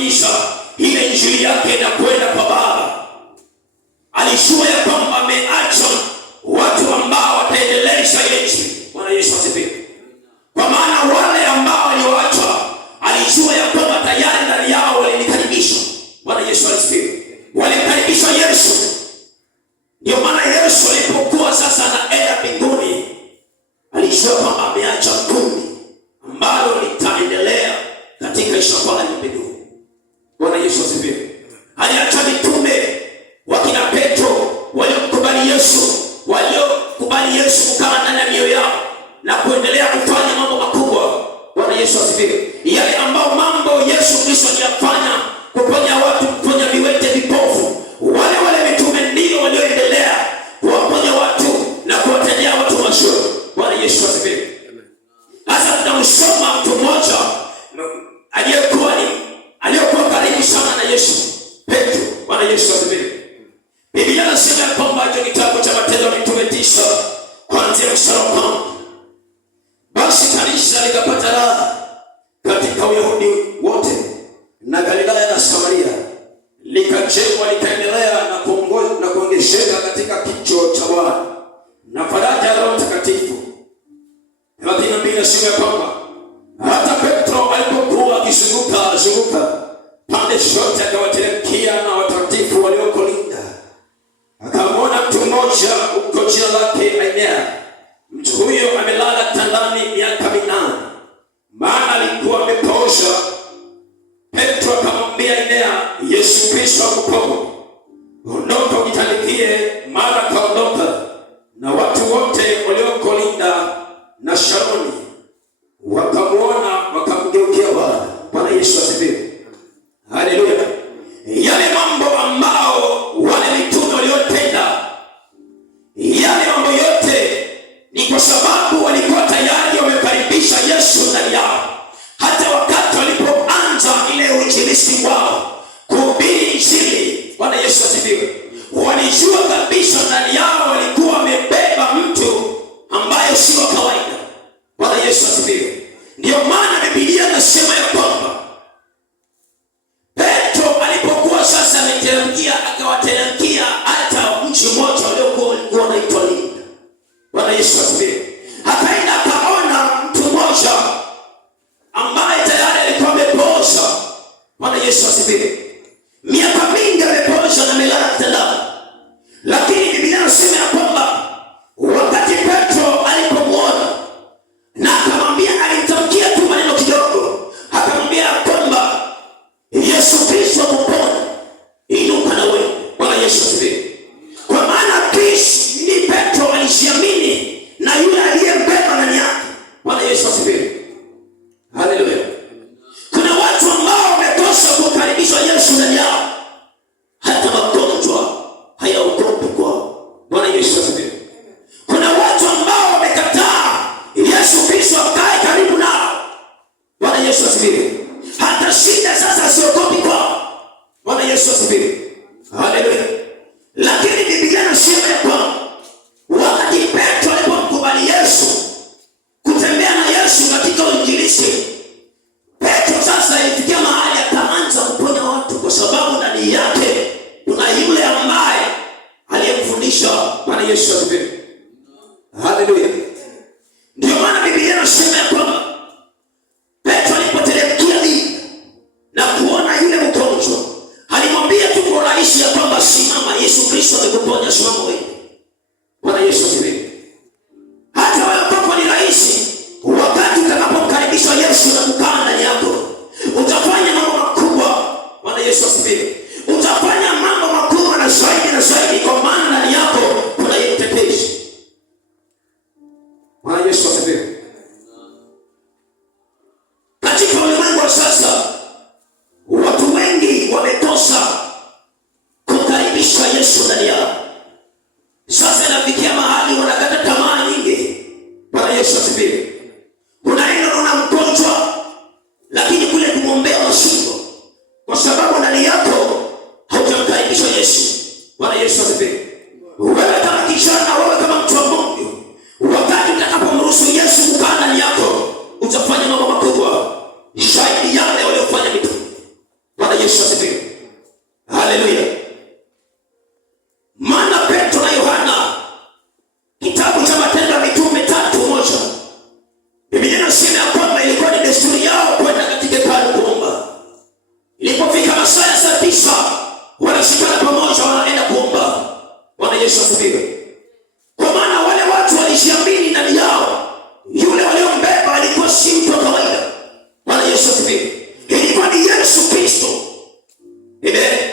kusimamisha ile injili yake na kwenda kwa Baba. Alijua ya kwamba ameacha watu ambao wataendeleza ile injili. Bwana Yesu asifiwe. Kwa maana wale ambao walioacha, alijua ya kwamba tayari ndani yao walinikaribisha. Bwana Yesu asifiwe. Walimkaribisha Yesu. Ndio maana Yesu alipokuwa sasa anaenda mbinguni, alijua kwamba ameacha kundi ambalo litaendelea katika ishara ya mbinguni. Bwana Yesu asifiwe. Aliacha mitume wakina Petro waliokubali Yesu kukaa ndani ya mioyo yao na kuendelea kufanya mambo makubwa. Bwana Yesu asifiwe. Yale ambao mambo Yesu Kristo aliyafanya, kuponya watu, kuponya viwete, vipofu, wale mitume ndio walioendelea kuwaponya watu na kuwatendea watu mashuhuri. Bwana Yesu asifiwe. Sasa tunamsoma mtu mmoja aliyekuwa karibu sana na Yesu, Petro. Bwana Yesu asifiwe. Biblia inasema kwamba katika kitabu cha Matendo ya Mitume 9 kuanzia mstari wa 1, basi kanisa likapata raha katika Uyahudi wote na Galilaya na Samaria, likajengwa likaendelea na kuongezeka katika kicho cha Bwana na faraja ya Roho Mtakatifu. 32 inasema kwamba hata Petro alipokuwa akizunguka pande zote, akawateremkia na watakatifu walioko Linda, akamwona mtu mmoja huko jina lake Ainea. Mtu huyo amelala kitandani miaka 8, maana alikuwa amepooza. Petro akamwambia Ainea, Yesu Kristo akuponya, ondoka ujitandikie. Mara akaondoka, na watu wote walioko Linda na Sharoni wakamwona, wakamgeukia Bwana. Bwana Yesu asifiwe. Haleluya. Yale mambo ambao wale mitume waliotenda, yale mambo yote ni kwa sababu walikuwa tayari wamekaribisha Yesu ndani yao. Hata wakati walipoanza ile uinjilisti wao, kuhubiri injili, Bwana Yesu asifiwe, walijua kabisa ndani yao walikuwa wamebeba mtu ambaye sio kawaida. Bwana Yesu asifiwe. Ndio maana Biblia inasema ya kwamba Petro alipokuwa sasa ameteremkia, akawateremkia hata mji mmoja uliokuwa unaitwa Linda. Bwana Yesu asifiwe. Akaenda akaona mtu mmoja ambaye tayari alikuwa amepooza. Bwana Yesu asifiwe. Miaka mingi amepooza na amelala kitandani. Lakini Biblia inasema ya kwamba wakati Petro alipomwona na akamwambia, alimtamkia tu maneno kidogo, akamwambia kwamba Yesu Kristo akuponya, inuka na wewe. Bwana Yesu asifiwe. Kwa maana Kristo ni Petro alijiamini na yule aliyembeba ndani yake. Bwana Yesu asifiwe. Haleluya. Kuna watu ambao wamekosa kukaribishwa Yesu Yesu asifiwe. Haleluya. Maana Petro na Yohana, kitabu cha Matendo ya Mitume 3:1, Biblia inasema ya kwamba ilikuwa ni desturi yao kwenda katika hekalu kuomba. Ilipofika masaa ya saa 9, wanashikana pamoja wanaenda kuomba. Bwana Yesu asifiwe. Kwa maana wale watu walishiamini ndani yao, yule waliombeba alikuwa si mtu wa kawaida. Bwana Yesu asifiwe. Ilikuwa ni Yesu Kristo. Amen.